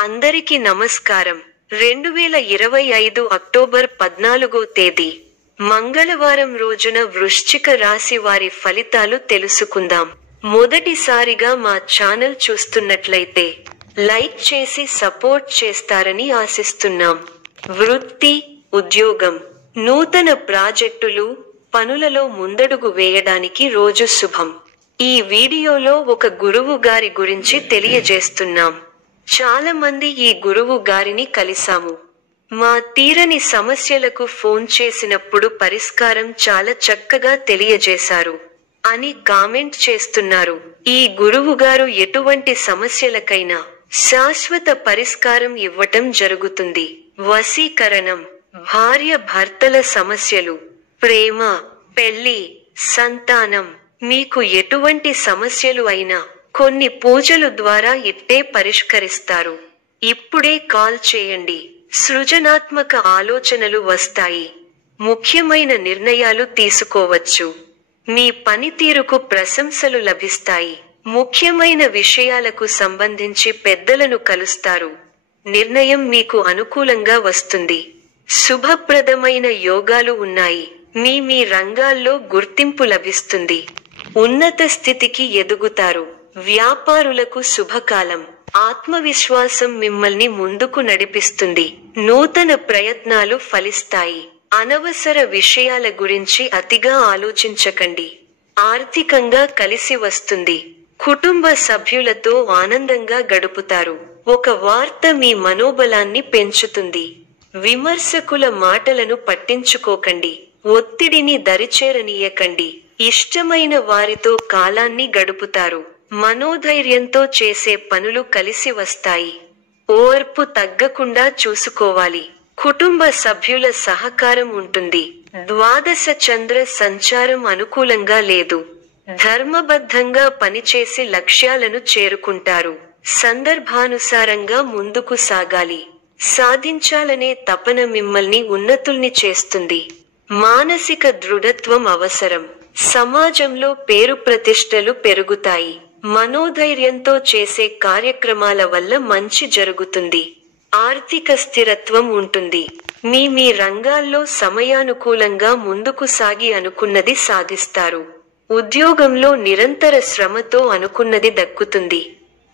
అందరికీ నమస్కారం. 2025 అక్టోబర్ 14వ తేదీ మంగళవారం రోజున వృశ్చిక రాశి వారి ఫలితాలు తెలుసుకుందాం. మొదటిసారిగా మా ఛానల్ చూస్తున్నట్లయితే లైక్ చేసి సపోర్ట్ చేస్తారని ఆశిస్తున్నాం. వృత్తి, ఉద్యోగం, నూతన ప్రాజెక్టులు, పనులలో ముందడుగు వేయడానికి రోజు శుభం. ఈ వీడియోలో ఒక గురువు గారి గురించి తెలియజేస్తున్నాం. చాలా మంది ఈ గురువు గారిని కలిసాము. మా తీరని సమస్యలకు ఫోన్ చేసినప్పుడు పరిష్కారం చాలా చక్కగా తెలియజేశారు అని కామెంట్ చేస్తున్నారు. ఈ గురువు గారు ఎటువంటి సమస్యలకైనా శాశ్వత పరిష్కారం ఇవ్వటం జరుగుతుంది. వశీకరణం, భార్య భర్తల సమస్యలు, ప్రేమ, పెళ్లి, సంతానం, మీకు ఎటువంటి సమస్యలు అయినా కొన్ని పూజలు ద్వారా ఇట్టే పరిష్కరిస్తారు. ఇప్పుడే కాల్ చేయండి. సృజనాత్మక ఆలోచనలు వస్తాయి. ముఖ్యమైన నిర్ణయాలు తీసుకోవచ్చు. మీ పనితీరుకు ప్రశంసలు లభిస్తాయి. ముఖ్యమైన విషయాలకు సంబంధించి పెద్దలను కలుస్తారు. నిర్ణయం మీకు అనుకూలంగా వస్తుంది. శుభప్రదమైన యోగాలు ఉన్నాయి. మీ రంగాల్లో గుర్తింపు లభిస్తుంది. ఉన్నత స్థితికి ఎదుగుతారు. వ్యాపారులకు శుభకాలం. ఆత్మవిశ్వాసం మిమ్మల్ని ముందుకు నడిపిస్తుంది. నూతన ప్రయత్నాలు ఫలిస్తాయి. అనవసర విషయాల గురించి అతిగా ఆలోచించకండి. ఆర్థికంగా కలిసి వస్తుంది. కుటుంబ సభ్యులతో ఆనందంగా గడుపుతారు. ఒక వార్త మీ మనోబలాన్ని పెంచుతుంది. విమర్శకుల మాటలను పట్టించుకోకండి. ఒత్తిడిని దరిచేరనీయకండి. ఇష్టమైన వారితో కాలాన్ని గడుపుతారు. మనోధైర్యంతో చేసే పనులు కలిసి వస్తాయి. ఓర్పు తగ్గకుండా చూసుకోవాలి. కుటుంబ సభ్యుల సహకారం ఉంటుంది. ద్వాదశ చంద్ర సంచారం అనుకూలంగా లేదు. ధర్మబద్ధంగా పనిచేసి లక్ష్యాలను చేరుకుంటారు. సందర్భానుసారంగా ముందుకు సాగాలి. సాధించాలనే తపన మిమ్మల్ని ఉన్నతుల్ని చేస్తుంది. మానసిక దృఢత్వం అవసరం. సమాజంలో పేరు ప్రతిష్టలు పెరుగుతాయి. మనోధైర్యంతో చేసే కార్యక్రమాల వల్ల మంచి జరుగుతుంది. ఆర్థిక స్థిరత్వం ఉంటుంది. మీ రంగాల్లో సమయానుకూలంగా ముందుకు సాగి అనుకున్నది సాధిస్తారు. ఉద్యోగంలో నిరంతర శ్రమతో అనుకున్నది దక్కుతుంది.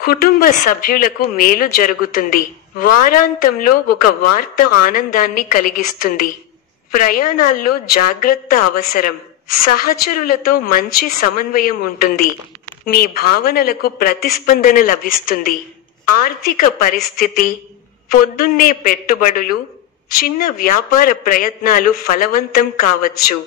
కుటుంబ సభ్యులకు మేలు జరుగుతుంది. వారాంతంలో ఒక వార్త ఆనందాన్ని కలిగిస్తుంది. ప్రయాణాల్లో జాగ్రత్త అవసరం. సహచరులతో మంచి సమన్వయం ఉంటుంది. మీ భావనలకు ప్రతిస్పందన లభిస్తుంది. ఆర్థిక పరిస్థితి, పొద్దున్నే పెట్టుబడులు, చిన్న వ్యాపార ప్రయత్నాలు ఫలవంతం కావచ్చు.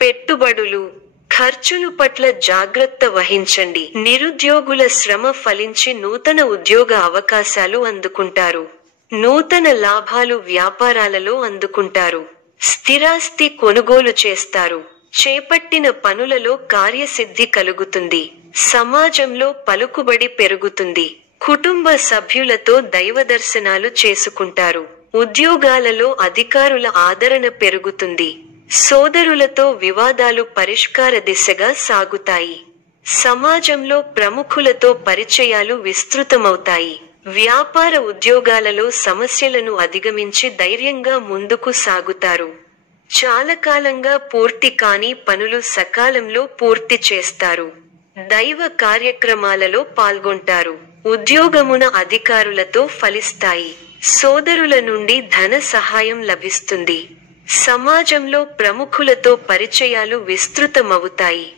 పెట్టుబడులు, ఖర్చులు పట్ల జాగ్రత్త వహించండి. నిరుద్యోగుల శ్రమ ఫలించి నూతన ఉద్యోగ అవకాశాలు అందుకుంటారు. నూతన లాభాలు వ్యాపారాలలో అందుకుంటారు. స్థిరాస్తి కొనుగోలు చేస్తారు. చేపట్టిన పనులలో కార్యసిద్ధి కలుగుతుంది. సమాజంలో పలుకుబడి పెరుగుతుంది. కుటుంబ సభ్యులతో దైవదర్శనాలు చేసుకుంటారు. ఉద్యోగాలలో అధికారుల ఆదరణ పెరుగుతుంది. సోదరులతో వివాదాలు పరిష్కార దిశగా సాగుతాయి. సమాజంలో ప్రముఖులతో పరిచయాలు విస్తృతమవుతాయి. వ్యాపార ఉద్యోగాలలో సమస్యలను అధిగమించి ధైర్యంగా ముందుకు సాగుతారు. చాలా కాలంగా పూర్తి కాని పనులు సకాలంలో పూర్తి చేస్తారు. దైవ కార్యక్రమాలలో పాల్గొంటారు. ఉద్యోగమున అధికారులతో ఫలిస్తాయి. సోదరుల నుండి ధన సహాయం లభిస్తుంది. సమాజంలో ప్రముఖులతో పరిచయాలు విస్తృతమవుతాయి.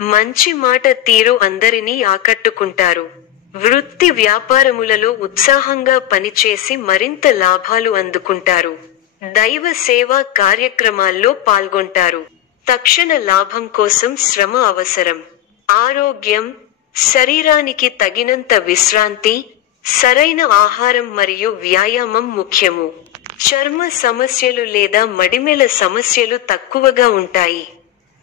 మంచి మాట తీరు అందరినీ ఆకట్టుకుంటారు. వృత్తి వ్యాపారములలో ఉత్సాహంగా పనిచేసి మరింత లాభాలు అందుకుంటారు. దైవ సేవా కార్యక్రమాల్లో పాల్గొంటారు. తక్షణ లాభం కోసం శ్రమ అవసరం. ఆరోగ్యం, శరీరానికి తగినంత విశ్రాంతి, సరైన ఆహారం మరియు వ్యాయామం ముఖ్యము. చర్మ సమస్యలు లేదా మడిమెల సమస్యలు తక్కువగా ఉంటాయి.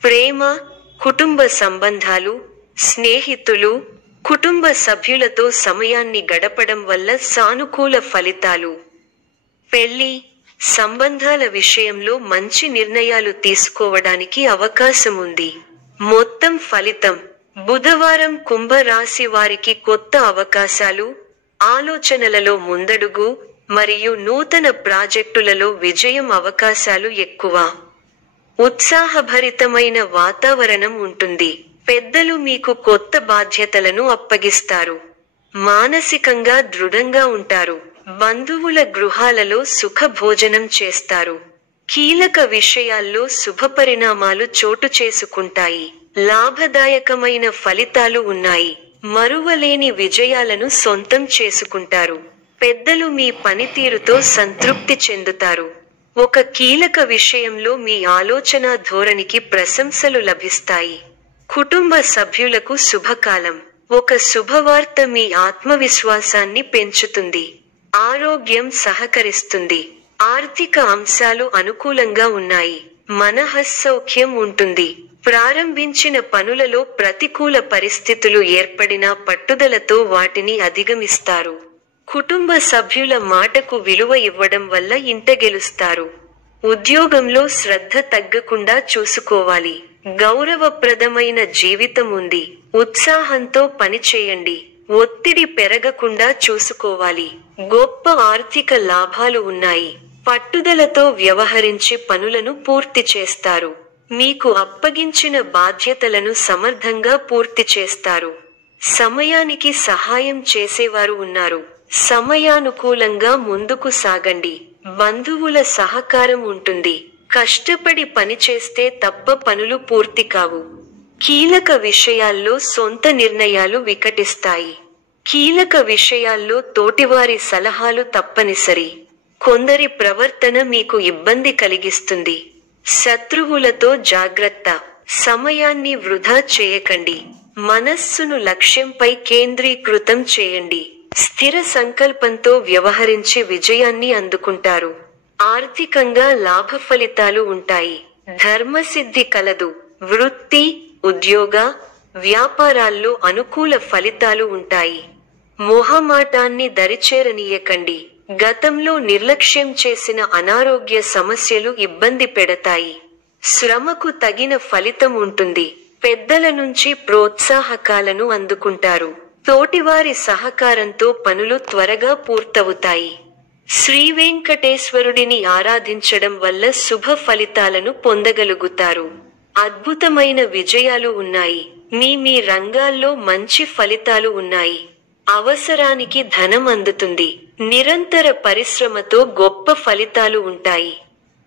ప్రేమ, కుటుంబ సంబంధాలు, స్నేహితులు, కుటుంబ సభ్యులతో సమయాన్ని గడపడం వల్ల సానుకూల ఫలితాలు. పెళ్లి, సంబంధాల విషయంలో మంచి నిర్ణయాలు తీసుకోవడానికి అవకాశం ఉంది. మొత్తం ఫలితం. బుధవారం కుంభ రాశి వారికి కొత్త అవకాశాలు, ఆలోచనలలో ముందడుగు మరియు నూతన ప్రాజెక్టులలో విజయం అవకాశాలు ఎక్కువ. ఉత్సాహభరితమైన వాతావరణం ఉంటుంది. పెద్దలు మీకు కొత్త బాధ్యతలను అప్పగిస్తారు. మానసికంగా దృఢంగా ఉంటారు. బంధువుల గృహాలలో సుఖ భోజనం చేస్తారు. కీలక విషయాల్లో శుభపరిణామాలు చోటు చేసుకుంటాయి. లాభదాయకమైన ఫలితాలు ఉన్నాయి. మరువలేని విజయాలను సొంతం చేసుకుంటారు. పెద్దలు మీ పనితీరుతో సంతృప్తి చెందుతారు. ఒక కీలక విషయంలో మీ ఆలోచన ధోరణికి ప్రశంసలు లభిస్తాయి. కుటుంబ సభ్యులకు శుభకాలం. ఒక శుభవార్త మీ ఆత్మవిశ్వాసాన్ని పెంచుతుంది. ఆరోగ్యం సహకరిస్తుంది. ఆర్థిక అంశాలు అనుకూలంగా ఉన్నాయి. మనఃసౌఖ్యం ఉంటుంది. ప్రారంభించిన పనులలో ప్రతికూల పరిస్థితులు ఏర్పడినా పట్టుదలతో వాటిని అధిగమిస్తారు. కుటుంబ సభ్యుల మాటకు విలువ ఇవ్వడం వల్ల ఇంట గెలుస్తారు. ఉద్యోగంలో శ్రద్ధ తగ్గకుండా చూసుకోవాలి. గౌరవప్రదమైన జీవితం ఉంది. ఉత్సాహంతో పనిచేయండి. ఒత్తిడి పెరగకుండా చూసుకోవాలి. గొప్ప ఆర్థిక లాభాలు ఉన్నాయి. పట్టుదలతో వ్యవహరించి పనులను పూర్తి చేస్తారు. మీకు అప్పగించిన బాధ్యతలను సమర్థంగా పూర్తి చేస్తారు. సమయానికి సహాయం చేసేవారు ఉన్నారు. సమయానుకూలంగా ముందుకు సాగండి. బంధువుల సహకారం ఉంటుంది. కష్టపడి పనిచేస్తే తప్ప పనులు పూర్తి కావు. కీలక విషయాల్లో సొంత నిర్ణయాలు వికటిస్తాయి. కీలక విషయాల్లో తోటివారి సలహాలు తప్పనిసరి. కొందరి ప్రవర్తన మీకు ఇబ్బంది కలిగిస్తుంది. శత్రువులతో జాగ్రత్త. సమయాన్ని వృధా చేయకండి. మనస్సును లక్ష్యంపై కేంద్రీకృతం చేయండి. స్థిర సంకల్పంతో వ్యవహరించి విజయాన్ని అందుకుంటారు. ఆర్థికంగా లాభ ఫలితాలు ఉంటాయి. ధర్మసిద్ధి కలదు. వృత్తి, ఉద్యోగ, వ్యాపారాల్లో అనుకూల ఫలితాలు ఉంటాయి. మొహమాటాన్ని దరిచేరనీయకండి. గతంలో నిర్లక్ష్యం చేసిన అనారోగ్య సమస్యలు ఇబ్బంది పెడతాయి. శ్రమకు తగిన ఫలితం ఉంటుంది. పెద్దల నుంచి ప్రోత్సాహకాలను అందుకుంటారు. తోటివారి సహకారంతో పనులు త్వరగా పూర్తవుతాయి. శ్రీ వెంకటేశ్వరుడిని ఆరాధించడం వల్ల శుభ ఫలితాలను పొందగలుగుతారు. అద్భుతమైన విజయాలు ఉన్నాయి. మీ రంగాల్లో మంచి ఫలితాలు ఉన్నాయి. అవసరానికి ధనం అందుతుంది. నిరంతర పరిశ్రమతో గొప్ప ఫలితాలు ఉంటాయి.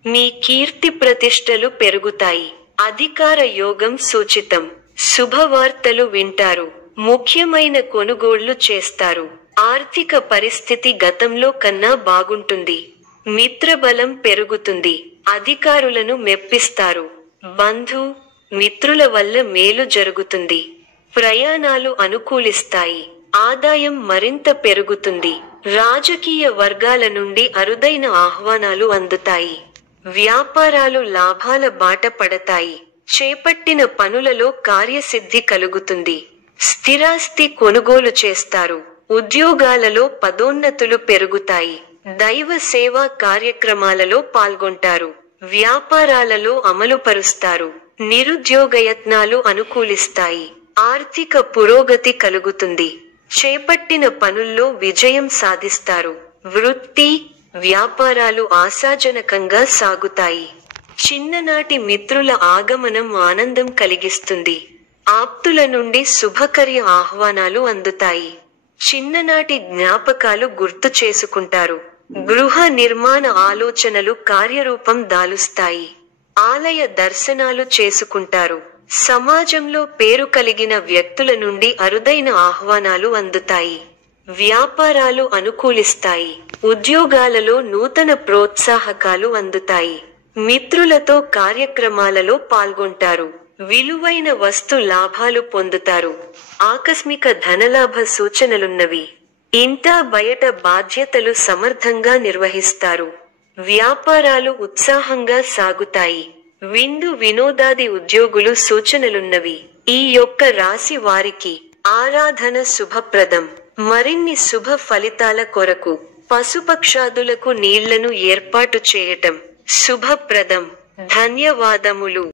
మీ కీర్తి ప్రతిష్టలు పెరుగుతాయి. అధికార యోగం సూచితం. శుభవార్తలు వింటారు. ముఖ్యమైన కొనుగోళ్లు చేస్తారు. ఆర్థిక పరిస్థితి గతంలో కన్నా బాగుంటుంది. మిత్రబలం పెరుగుతుంది. అధికారులను మెప్పిస్తారు. బంధు, మిత్రుల వల్ల మేలు జరుగుతుంది. ప్రయాణాలు అనుకూలిస్తాయి. ఆదాయం మరింత పెరుగుతుంది. రాజకీయ వర్గాల నుండి అరుదైన ఆహ్వానాలు అందుతాయి. వ్యాపారాలు లాభాల బాట పడతాయి. చేపట్టిన పనులలో కార్యసిద్ధి కలుగుతుంది. స్థిరాస్తి కొనుగోలు చేస్తారు. ఉద్యోగాలలో పదోన్నతులు పెరుగుతాయి. దైవ సేవా కార్యక్రమాలలో పాల్గొంటారు. వ్యాపారాలలో అమలుపరుస్తారు. నిరుద్యోగయత్నాలు అనుకూలిస్తాయి. ఆర్థిక పురోగతి కలుగుతుంది. చేపట్టిన పనుల్లో విజయం సాధిస్తారు. వృత్తి, వ్యాపారాలు ఆశాజనకంగా సాగుతాయి. చిన్ననాటి మిత్రుల ఆగమనం ఆనందం కలిగిస్తుంది. ఆప్తుల నుండి శుభకర్య ఆహ్వానాలు అందుతాయి. చిన్ననాటి జ్ఞాపకాలు గుర్తు చేసుకుంటారు. గృహ నిర్మాణ ఆలోచనలు కార్యరూపం దాలుస్తాయి. ఆలయ దర్శనాలు చేసుకుంటారు. సమాజంలో పేరు కలిగిన వ్యక్తుల నుండి అరుదైన ఆహ్వానాలు అందుతాయి. వ్యాపారాలు అనుకూలిస్తాయి. ఉద్యోగాలలో నూతన ప్రోత్సాహకాలు అందుతాయి. మిత్రులతో కార్యక్రమాలలో పాల్గొంటారు. విలువైన వస్తు లాభాలు పొందుతారు. ఆకస్మిక ధనలాభ సూచనలున్నవి. ఇంటా బయట బాధ్యతలు సమర్థంగా నిర్వహిస్తారు. వ్యాపారాలు ఉత్సాహంగా సాగుతాయి. విందు వినోదాది ఉద్యోగులు సూచనలున్నవి. ఈ యొక్క రాశి వారికి ఆరాధన శుభప్రదం. మరిన్ని శుభ ఫలితాల కొరకు పశుపక్షాదులకు నీళ్లను ఏర్పాటు చేయటం శుభప్రదం. ధన్యవాదములు.